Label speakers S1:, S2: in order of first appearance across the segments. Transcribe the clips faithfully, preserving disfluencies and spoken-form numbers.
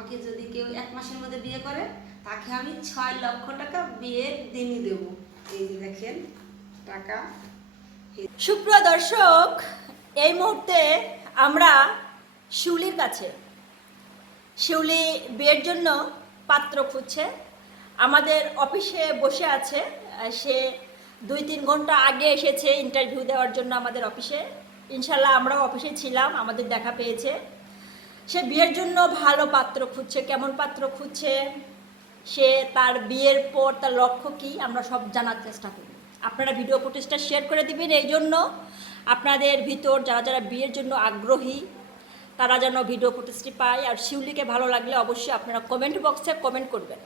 S1: আমাকে যদি কেউ এক মাসের মধ্যে বিয়ে করে তাকে আমি ছয় লক্ষ টাকা বিয়ের দিনই দেব। এই যে দেখেন টাকা।
S2: সুপ্রিয় দর্শক, এই মুহূর্তে আমরা শিউলির কাছে। শিউলি বিয়ের জন্য পাত্র খুঁজছে, আমাদের অফিসে বসে আছে। সে দুই তিন ঘন্টা আগে এসেছে ইন্টারভিউ দেওয়ার জন্য আমাদের অফিসে। ইনশাল্লাহ আমরাও অফিসে ছিলাম, আমাদের দেখা পেয়েছে। সে বিয়ের জন্য ভালো পাত্র খুঁজছে। কেমন পাত্র খুঁজছে, সে তার বিয়ের পর তার লক্ষ্য কী, আমরা সব জানার চেষ্টা করি। আপনারা ভিডিও ফুটেজটা শেয়ার করে দিবেন, এই জন্য আপনাদের ভিতর যারা যারা বিয়ের জন্য আগ্রহী তারা যেন ভিডিও ফুটেজটি পায়। আর শিউলিকে ভালো লাগলে অবশ্যই আপনারা কমেন্ট বক্সে কমেন্ট করবেন।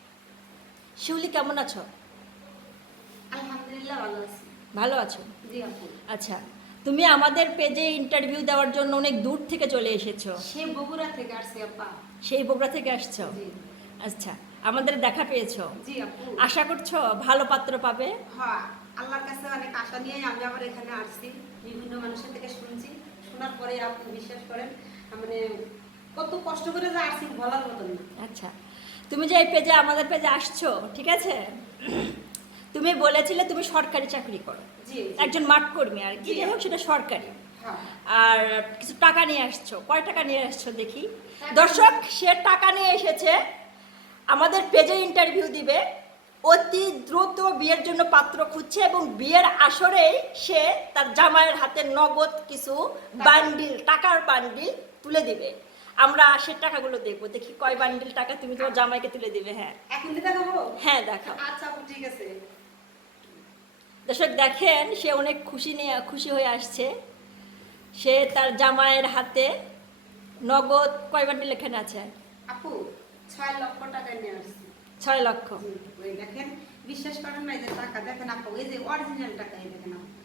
S2: শিউলি কেমন আছো?
S1: আলহামদুলিল্লাহ ভালো আছি।
S2: ভালো আছো?
S1: জি আপু।
S2: আচ্ছা, তুমি আমাদের পেজে ইন্টারভিউ দেওয়ার জন্য অনেক দূর থেকে চলে এসেছো।
S1: সে বগুড়া থেকে আসছে আপা।
S2: সেই বগুড়া থেকে আসছো?
S1: জি।
S2: আচ্ছা, আমাদের দেখা পেয়েছো?
S1: জি আপু।
S2: আশা করছো ভালো পাত্র পাবে?
S1: হ্যাঁ, আল্লাহর কাছে অনেক আশা নিয়ে আমি আবার এখানে আসছি। বিভিন্ন মানুষের থেকে শুনছি, শোনার পরে আপনি বিশ্বাস করেন মানে কত কষ্ট করে যে আসছি বলার মতো না।
S2: আচ্ছা, তুমি যে এই পেজে আমাদের পেজে আসছো, ঠিক আছে, তুমি বলেছিলে তুমি সরকারি চাকরি করো,
S1: জি।
S2: একজন মাঠ কর্মী আর কি, যাই হোক সেটা সরকারি।
S1: হ্যাঁ।
S2: আর কিছু টাকা নিয়ে আসছো, কয় টাকা নিয়ে আসছো দেখি? দর্শক, সে টাকা নিয়ে এসেছে, আমাদের পেজে ইন্টারভিউ দিবে, অতি দ্রুত বিয়ের জন্য পাত্র খুঁজছে এবং বিয়ের আসরেই সে তার জামাইয়ের হাতে নগদ কিছু বান্ডিল, টাকার বান্ডিল তুলে দিবে। আমরা সে টাকাগুলো দেখবো, দেখি কয় বান্ডিল টাকা তুমি তোমার জামাইকে তুলে দিবে। হ্যাঁ,
S1: এখন কি দেখাবো?
S2: হ্যাঁ দেখাও।
S1: আচ্ছা আপু, ঠিক আছে।
S2: দর্শক দেখেন, সে অনেক খুশি নিয়ে খুশি হয়ে আসছে। সে তার জামাইয়ের হাতে নগদ কয় বান্ডিল এখানে আছে?
S1: আপু ছয় লক্ষ টাকা নিয়ে আসছি।
S2: ছয় লক্ষ।
S1: ওই দেখেন, বিশ্বাস করেন না, এই যে টাকা দেখেন আপু, এই যে অরিজিনাল টাকা, এই দেখেন আপু,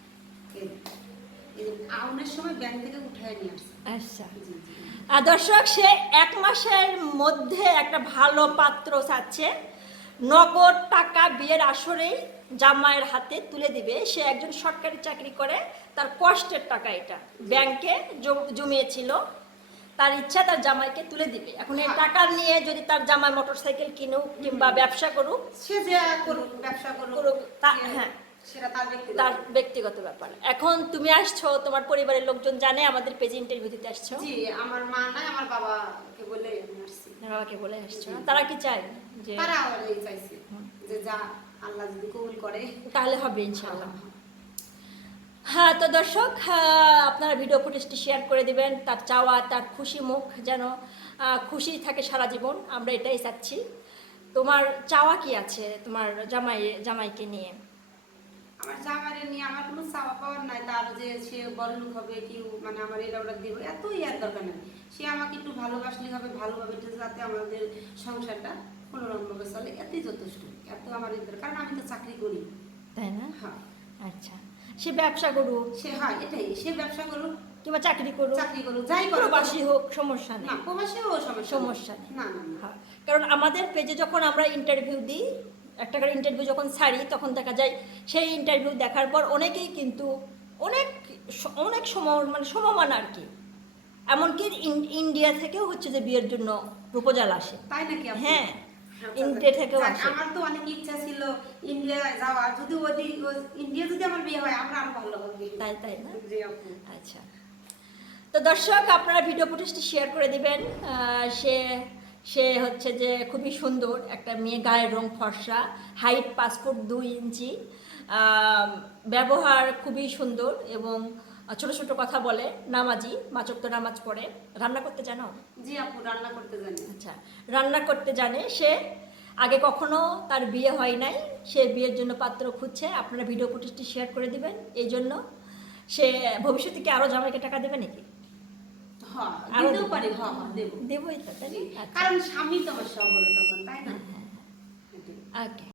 S1: এই যে আউনের সময় ব্যাংক থেকে উঠায় নিয়ে আসছে।
S2: আচ্ছা,
S1: জি, জি।
S2: আর দর্শক, সে এক মাসের মধ্যে একটা ভালো পাত্র চাচ্ছে, নগদ টাকা বিয়ের আসরেই জামাইয়ের হাতে তুলে দিবে। সে একজন সরকারি চাকরি করে, তার কষ্টের টাকা এটা ব্যাংকে জমিয়েছিল, তার ইচ্ছা তার জামাইকে তুলে দিবে। এখন এই টাকা নিয়ে যদি তার জামাই মোটরসাইকেল কিনুক কিংবা ব্যবসা করুক,
S1: সে যে করুক, ব্যবসা করুক,
S2: করুক, তা হ্যাঁ
S1: সেটা তার ব্যক্তিগত
S2: তার ব্যক্তিগত ব্যাপার। এখন তুমি আসছো, তোমার পরিবারের লোকজন জানে আমাদের পেজে ইন্টারভিউ দিতে আসছো?
S1: জি, আমার মা নাই, আমার বাবাকে বলে আমি আসছি।
S2: বাবাকে বলে আসছো? তারা কি চায় যে?
S1: তারা এই চাইছে যে যা আল্লাহ যদি কবুল করে
S2: তাহলে হবে ইনশাআল্লাহ। হ্যাঁ, তো দর্শক, আপনারা ভিডিও ফুটেজটি শেয়ার করে দিবেন। তার চাওয়া, তার খুশি মুখ যেন খুশি থাকে সারা জীবন, আমরা এটাই চাচ্ছি। তোমার চাওয়া কি আছে তোমার জামাই জামাইকে নিয়ে?
S1: আমার জামাইরে নিয়ে আমার কোনো চাওয়া পাওয়ার নাই। তার যে সে বড়লোক হবে, কেউ মানে আমার এটা ওটা দেবো, এত ইয়ার দরকার নেই। সে আমাকে একটু ভালোবাসলেই হবে, ভালোভাবে যাতে আমাদের সংসারটা কোনোরকমভাবে চলে, এতই যথেষ্ট। এত আমার এই দরকার, কারণ আমি তো চাকরি করি,
S2: তাই না?
S1: হ্যাঁ।
S2: আচ্ছা, সে ব্যবসা করুক,
S1: সে হয় এটাই, সে ব্যবসা করুক
S2: কিংবা চাকরি করুক,
S1: চাকরি করুক, যাই করুক,
S2: প্রবাসী হোক, সমস্যা নেই।
S1: না প্রবাসী ও সমস্যা
S2: সমস্যা নেই।
S1: না না না।
S2: কারণ আমাদের পেজে যখন আমরা ইন্টারভিউ দিই, একটা করে ইন্টারভিউ যখন ছাড়ি, তখন দেখা যায় সেই ইন্টারভিউ দেখার পর অনেকেই কিন্তু অনেক অনেক সময় মানে সমমান আর কি, এমনকি ইন্ডিয়া থেকেও হচ্ছে যে বিয়ের জন্য প্রপোজাল আসে।
S1: তাই নাকি?
S2: হ্যাঁ, ইন্ডিয়া থেকেও আসে।
S1: আমার তো অনেক ইচ্ছা ছিল ইন্ডিয়া যাওয়ার, যদি ওই ইন্ডিয়া যদি আমার বিয়ে হয় আমরা আরো ভালো হবে।
S2: তাই তাই না?
S1: জি আপু।
S2: আচ্ছা, তো দর্শক, আপনারা ভিডিও ফুটেজটি শেয়ার করে দিবেন। সে সে হচ্ছে যে খুবই সুন্দর একটা মেয়ে, গায়ের রং ফর্সা, হাইট পাসপোর্ট দুই ইঞ্চি, ব্যবহার খুবই সুন্দর এবং ছোট ছোট কথা বলে, নামাজি, মাচক তো নামাজ পড়ে। রান্না করতে জানো?
S1: জি আপু, রান্না করতে জানি।
S2: আচ্ছা, রান্না করতে জানে সে। আগে কখনো তার বিয়ে হয় নাই, সে বিয়ের জন্য পাত্র খুঁজছে। আপনারা ভিডিও ফুটেজটি শেয়ার করে দিবেন। এই জন্য সে ভবিষ্যতে কি আরো জামাইকে টাকা দেবে নাকি?
S1: হ্যাঁ, দিতেও পারি। হ্যাঁ হ্যাঁ, দেব।
S2: দেবই তো, তাই না?
S1: কারণ স্বামী তো আমার সব হবে তখন, তাই না?
S2: ওকে।